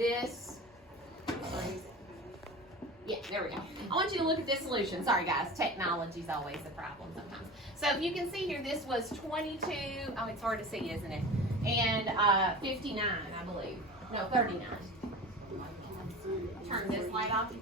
this. Yeah, there we go. I want you to look at this solution. Sorry guys, technology's always a problem sometimes. So if you can see here, this was 22, oh it's hard to see, isn't it? And 59, I believe. No, 39. Turn this light off.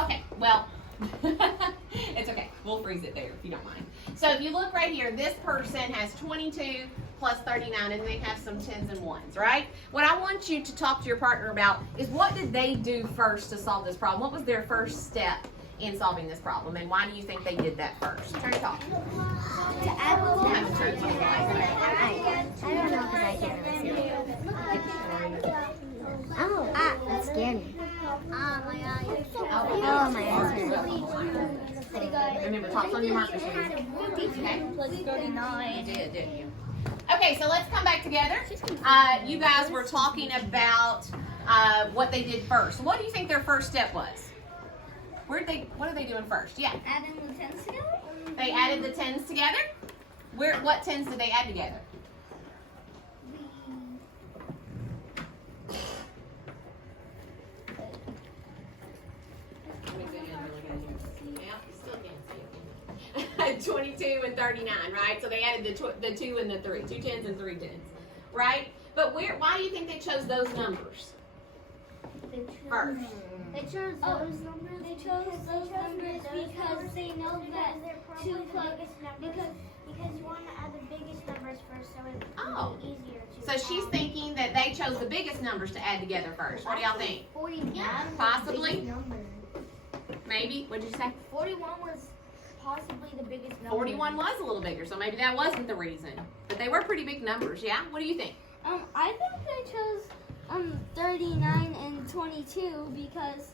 Okay, well, it's okay. We'll freeze it there if you don't mind. So if you look right here, this person has 22 plus 39, and they have some 10s and 1s, right? What I want you to talk to your partner about is what did they do first to solve this problem? What was their first step in solving this problem, and why do you think they did that first? Turn it off. To add I don't know because I can't really see it. Oh, that scared me. Oh my god. Oh my eyes hurt. Remember, tops on your markers. Okay? Plus 39. You did, didn't you? Okay, so let's come back together. You guys were talking about what they did first. What do you think their first step was? What are they doing first? Yeah. Adding the 10s together? They added the 10s together? What 10s did they add together? Yeah, still can't see it. 22 and 39, right? So they added the 2 and the 3. 2 10s and 3 10s, right? But why do you think they chose those numbers first? They chose those numbers. They chose those numbers because they know that 2 plus because you want to add the biggest numbers first, so it's easier to. So she's thinking that they chose the biggest numbers to add together first. What do y'all think? 41. Possibly. Maybe. What did you say? 41 was possibly the biggest number. 41 was a little bigger, so maybe that wasn't the reason. But they were pretty big numbers, yeah? What do you think? I think they chose 39 and 22 because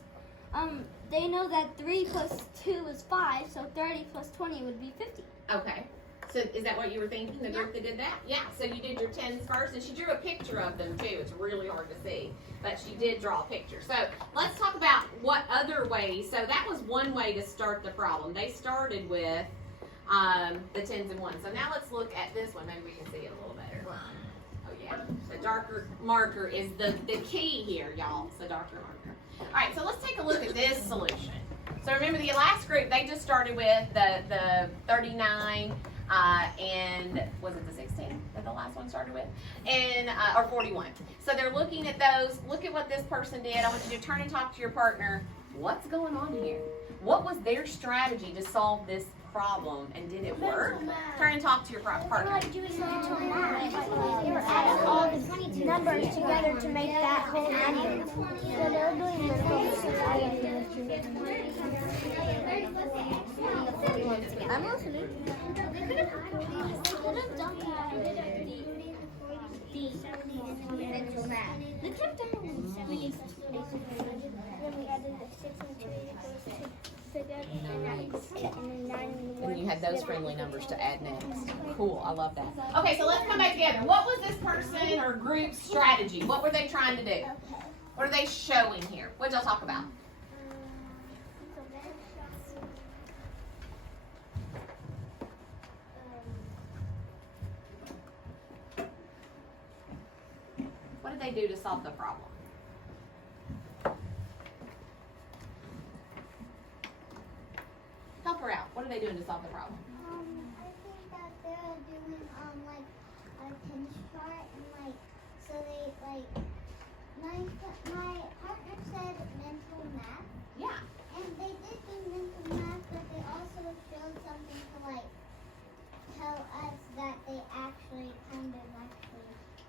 they know that 3 plus 2 is 5, so 30 plus 20 would be 50. Okay. So is that what you were thinking, the group that did that? Yeah. So you did your 10s first, and she drew a picture of them too. It's really hard to see, but she did draw a picture. So let's talk about what other ways. So that was one way to start the problem. They started with the 10s and 1s. So now let's look at this one. Maybe we can see it a little better. Oh yeah. The darker marker is the key here, y'all. It's the darker marker. All right. So let's take a look at this solution. So remember the last group, they just started with the 39. And was it the 16 that the last one started with? And or 41. So they're looking at those. Look at what this person did. I want you to turn and talk to your partner. What's going on here? What was their strategy to solve this problem, and did it work? Turn and talk to your partner. They were adding all the numbers together to make that whole number. So they were doing mental I'm listening. They could have done the mental math. They could have done the 70. Then we added the 6 and 2 together, And you had those friendly numbers to add next. Cool, I love that. Okay, so let's come back together. What was this person or group's strategy? What were they trying to do? What are they showing here? What did y'all talk about? What did they do to solve the problem? Help her out. What are they doing to solve the problem? I think that they're doing like a pinch chart and so they my partner said mental math. Yeah. And they did do mental math, but they also showed something to tell us that they actually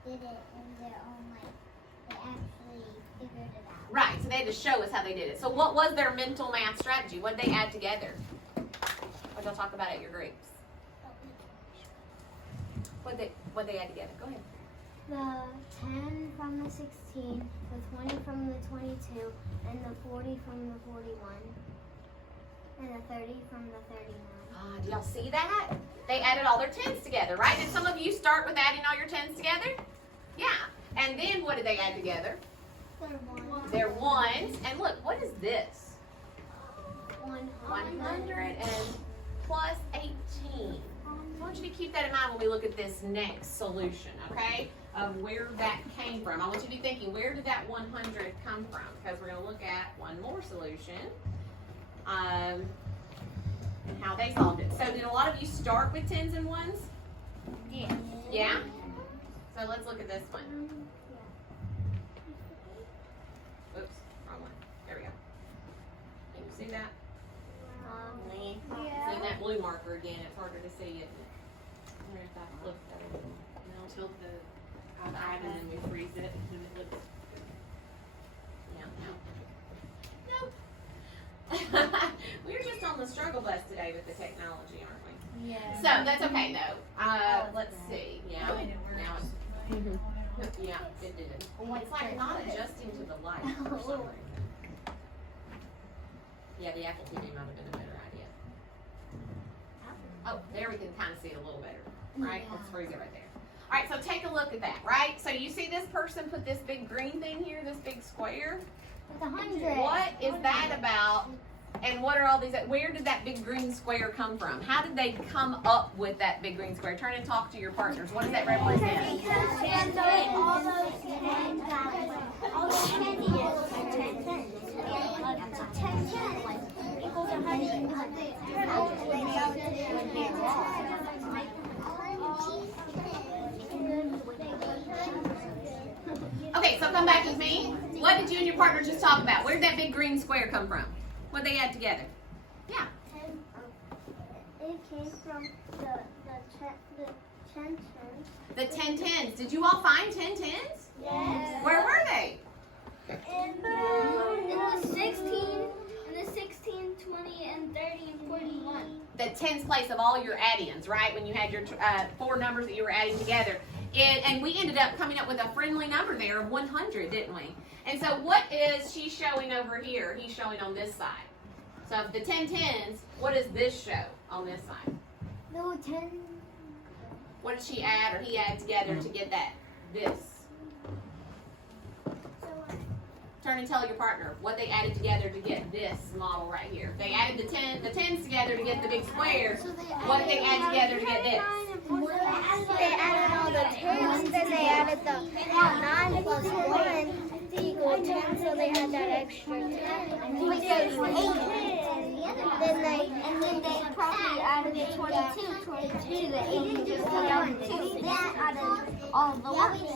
did it in their own they actually figured it out. Right, so they had to show us how they did it. So what was their mental math strategy? What did they add together? What y'all talk about at your groups? What they add together? Go ahead. The 10 from the 16, the 20 from the 22, and the 40 from the 41, and the 30 from the 39. Y'all see that? They added all their tens together, right? Did some of you start with adding all your tens together? Yeah. And then what did they add together? Their ones. And look, what is this? 100 and plus 18. I want you to keep that in mind when we look at this next solution, okay? Of where that came from. I want you to be thinking, where did that 100 come from? Because we're going to look at one more solution. And how they solved it. So did a lot of you start with tens and ones? Yeah. Yeah? So let's look at this one. Oops, wrong one. There we go. Can you see that? Yeah. See that blue marker again, it's harder to see, isn't it? Where if I flip that, and I'll tilt the iPad and then we freeze it and it looks good. Nope. We're just on the struggle bus today with the technology, aren't we? Yeah. So that's okay though. Let's see. Yeah. Now it's yeah, it didn't. It's like not adjusting to the light for some reason. Yeah, the Apple TV might have been a better idea. Oh, there we can kind of see it a little better, right? Let's freeze it right there. All right, so take a look at that, right? So you see this person put this big green thing here, this big square? It's 100. What is that about? And what are all these? Where did that big green square come from? How did they come up with that big green square? Turn and talk to your partners. What does that represent? All those 10 all those 10 equals 10 cents. 10 cents equals 100. Okay, so come back with me. What did you and your partner just talk about? Where did that big green square come from? What did they add together? Yeah. It came from the 10 cents. The 10 tens. Did you all find 10 tens? Yes. Where were they? In the 16, 20, and 30, and 41. The tens place of all your add-ins, right? When you had your four numbers that you were adding together. And we ended up coming up with a friendly number there of 100, didn't we? And so what is she showing over here? He's showing on this side. So the 10 tens, what does this show on this side? No 10. What did she add or he add together to get that? This. Turn and tell your partner what they added together to get this model right here. They added the tens together to get the big square. What did they add together to get this? They added all the 10s, then they added the 9 plus 1 equals 10, so they had that extra 10. Which is 8. And then they probably added the 22 to the 8 just put down the 2. Then added all the 1s.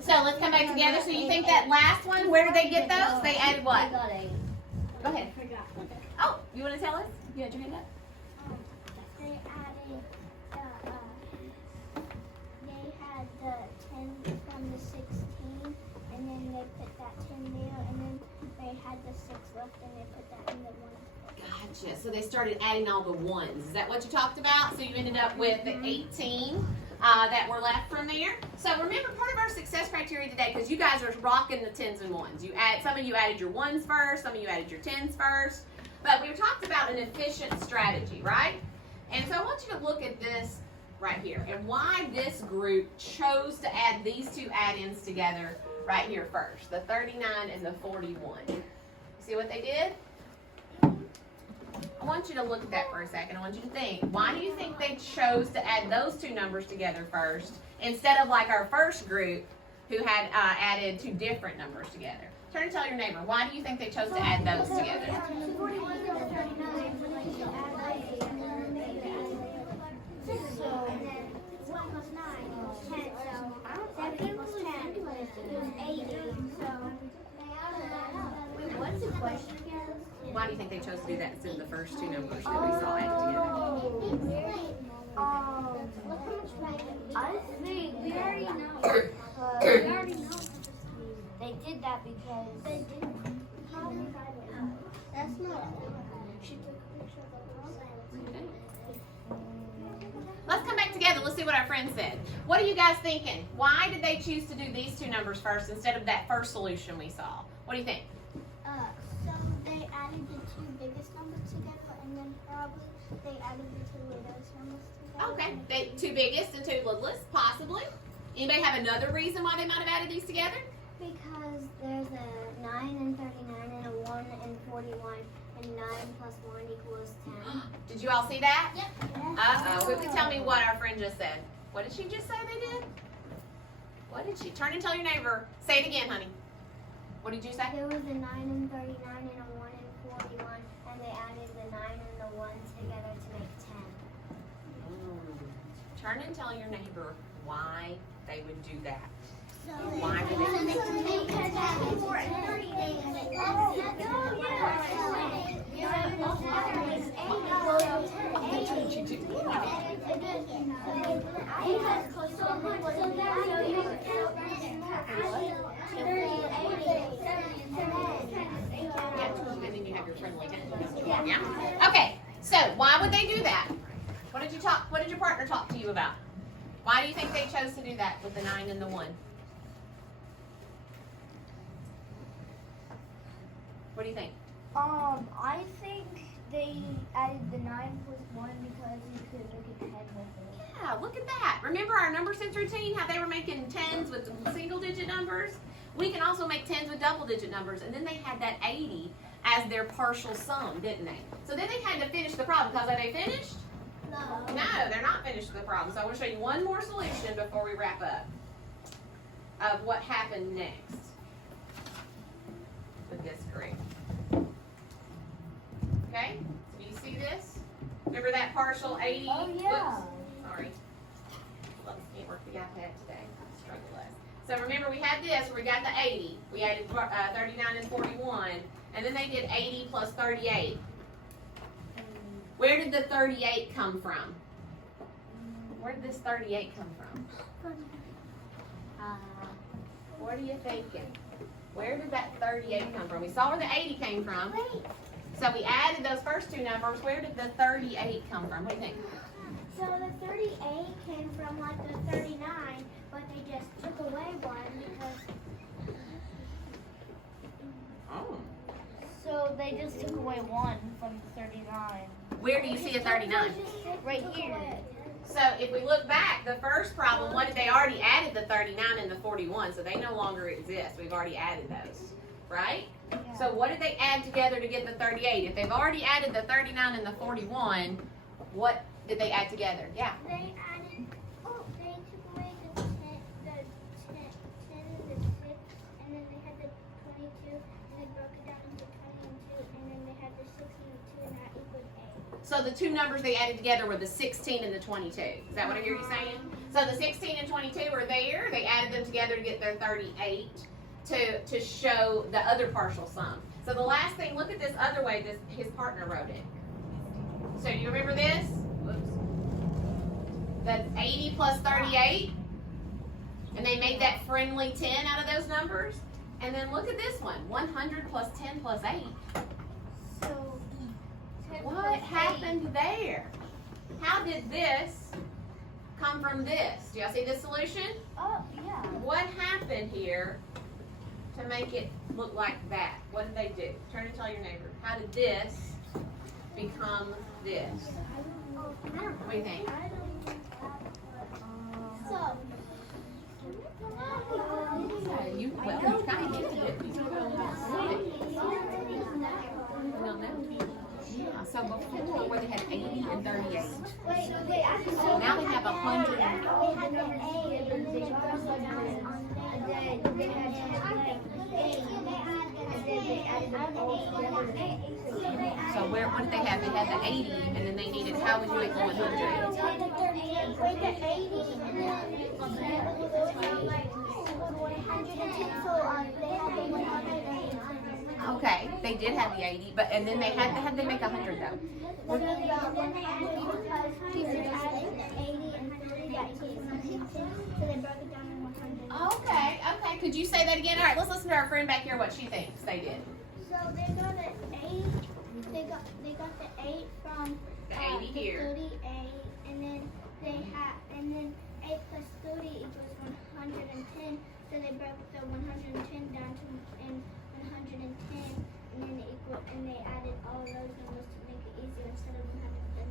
So let's come back together. So you think that last one, where did they get those? They added what? Go ahead. Oh, you want to tell us? You had your hand up? They added they had the 10 from the 16, and then they put that 10 there, and then they had the 6 left, and they put that in the 1. Gotcha. So they started adding all the ones. Is that what you talked about? So you ended up with the 18 that were left from there. So remember, part of our success criteria today, because you guys are rocking the 10s and 1s. Some of you added your 1s first, some of you added your 10s first. But we talked about an efficient strategy, right? And so I want you to look at this right here and why this group chose to add these two add-ins together right here first, the 39 and the 41. See what they did? I want you to look at that for a second. I want you to think, why do you think they chose to add those two numbers together first instead of like our first group who had added two different numbers together? Turn and tell your neighbor, why do you think they chose to add those together? What's the question again? Why do you think they chose to do that instead of the first two numbers that we saw added together? I think we already know. They did that because They didn't. That's not. She took a picture of the Let's come back together. Let's see what our friend said. What are you guys thinking? Why did they choose to do these two numbers first instead of that first solution we saw? What do you think? So they added the two biggest numbers together, and then probably they added the two littlest numbers together. Okay, they two biggest and two littlest, possibly. Anybody have another reason why they might have added these together? Because there's a 9 and 39 and a 1 and 41, and 9 plus 1 equals 10. Did you all see that? Yep. Uh-oh. Quickly tell me what our friend just said. What did she just say they did? What did she? Turn and tell your neighbor. Say it again, honey. What did you say? There was a 9 and 39 and a 1 and 41, and they added the 9 and the 1 together to make 10. Turn and tell your neighbor why they would do that. So Why do they- And then you have your friendly yeah. Okay, so why would they do that? What did your partner talk to you about? Why do you think they chose to do that with the 9 and the 1? What do you think? I think they added the 9 plus 1 because you could make a 10 with it. Yeah, look at that. Remember our number sense routine, how they were making 10s with single digit numbers? We can also make 10s with double digit numbers. And then they had that 80 as their partial sum, didn't they? So then they had to finish the problem. Because are they finished? No, they're not finished with the problem. So I want to show you one more solution before we wrap up of what happened next with this group. Okay, do you see this? Remember that partial 80? Oh, yeah. Whoops, sorry. Let's can't work the iPad today. I struggle less. So remember we had this where we got the 80. We added 39 and 41. And then they did 80 plus 38. Where did the 38 come from? Where did this 38 come from? What are you thinking? Where did that 38 come from? We saw where the 80 came from. So we added those first two numbers. Where did the 38 come from? What do you think? So the 38 came from like the 39, but they just took away one because. Oh. So they just took away 1 from the 39. Where do you see a 39? Right here. So if we look back, the first problem, what did they already added the 39 and the 41, so they no longer exist. We've already added those, right? So what did they add together to get the 38? If they've already added the 39 and the 41, what did they add together? Yeah. They added, they took away the 10 and the 6, and then they had the 22, and they broke it down into 20 and 2, and then they had the 16 and 2, and that equals 8. So the two numbers they added together were the 16 and the 22. Is that what I hear you saying? So the 16 and 22 were there. They added them together to get their 38 to show the other partial sum. So the last thing, look at this other way his partner wrote it. So do you remember this? Whoops. That's 80 plus 38. And they made that friendly 10 out of those numbers. And then look at this one, 100 plus 10 plus 8. So, What happened there? How did this come from this? Do y'all see this solution? Oh, yeah. What happened here to make it look like that? What did they do? Turn and tell your neighbor. How did this become this? What do you think? So, You kind of hinted it. You don't know. Yeah, so before where they had 80 and 38. So now they have 100. So what did they have? They had the 80, and then they needed, how would you make the 100? Okay, they did have the 80, but and then they had they make 100 though. Okay. Could you say that again? All right, let's listen to our friend back here what she thinks they did. So they got the 8. They got the 8 from The 80 the here. 38, and then 8 plus 30 equals 110. So they broke the 110 down to 110, and then they added all those numbers to make it easier instead of having to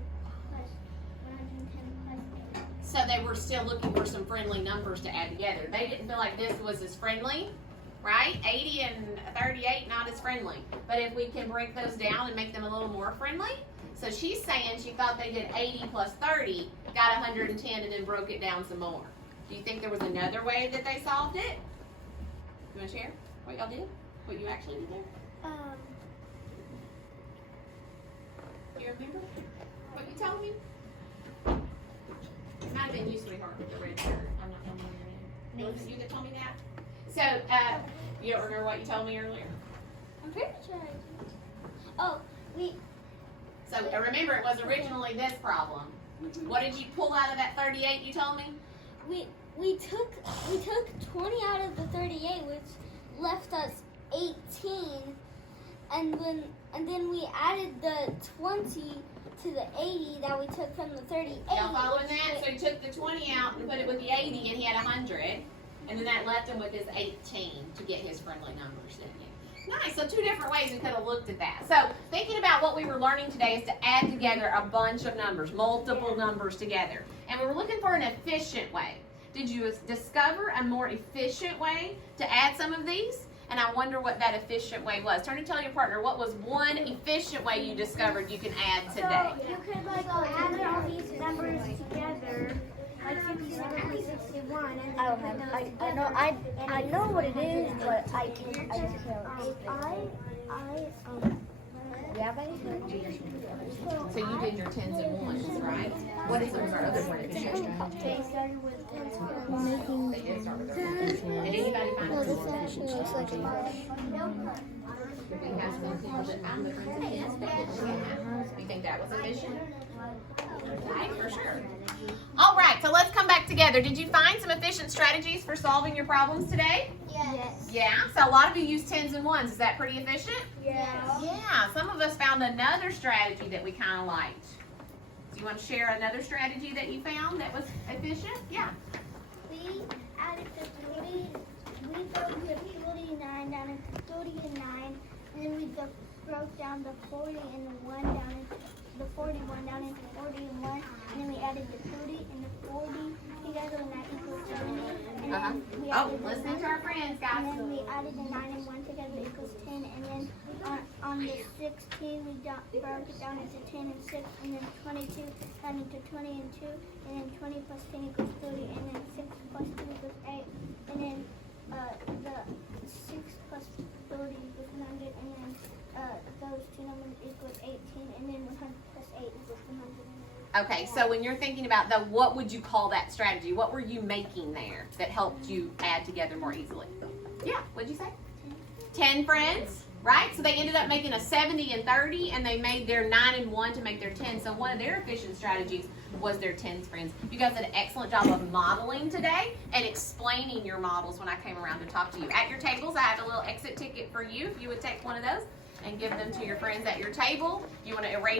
So they were still looking for some friendly numbers to add together. They didn't feel like this was as friendly, right? 80 and 38, not as friendly. But if we can break those down and make them a little more friendly. So she's saying she thought they did 80 plus 30, got 110, and then broke it down some more. Do you think there was another way that they solved it? You want to share what y'all did? What you actually did there? Do you remember what you told me? It might have been you, sweetheart, with the red shirt. I'm not remembering your name. Was it you that told me that? So, you don't remember what you told me earlier? I'm pretty sure I did. Oh, So, remember, it was originally this problem. What did you pull out of that 38 you told me? we took 20 out of the 38, which left us 18, and then we added the 20 to the 80 that we took from the 38. Y'all following that? So he took the 20 out and put it with the 80, and he had 100, and then that left him with his 18 to get his friendly numbers, didn't you? Nice. So two different ways we could have looked at that. So thinking about what we were learning today is to add together a bunch of numbers, multiple numbers together, and we were looking for an efficient way. Did you discover a more efficient way to add some of these? And I wonder what that efficient way was. Turn and tell your partner, what was one efficient way you discovered you can add today? So you could add all these numbers together, like 57 and 61, and I don't have. I know what it is, but I just can't. Yeah, but So you did your tens and ones, right? What is our other one? They started with tens. They did start with their tens. Did anybody find no, this this actually looks like a brush. We have some people that found the friends and tens, but didn't have. You think that was efficient? Okay, for sure. All right, so let's come back together. Did you find some efficient strategies for solving your problems today? Yes. Yeah, so a lot of you use tens and ones. Is that pretty efficient? Yeah. Yeah, some of us found another strategy that we kind of liked. Do you want to share another strategy that you found that was efficient? Yeah. We added the 40, we broke the 49 down into 30 and 9, and then we broke down the 40 and the 1 down into the 41 down into 40 and 1, and then we added the 30 and the 40 together, and that equals 70. And then we added Listening to our friends, and guys. then we added the 9 and 1 together equals 10, and then on the 16 we broke it down into 10 and 6, and then 22 down into 20 and 2, and then 20 plus 10 equals 30, and then 6 plus 2 equals 8, and then the 6 plus 30 equals 100, and then those two numbers equals 18, and then 100 plus 8 equals 100. Okay, so when you're thinking about what would you call that strategy? What were you making there that helped you add together more easily? Yeah, what'd you say? 10 friends, right? So they ended up making a 70 and 30, and they made their 9 and 1 to make their 10. So one of their efficient strategies was their 10s friends. You guys did an excellent job of modeling today and explaining your models when I came around to talk to you. At your tables, I have a little exit ticket for you if you would take one of those and give them to your friends at your table. You want to erase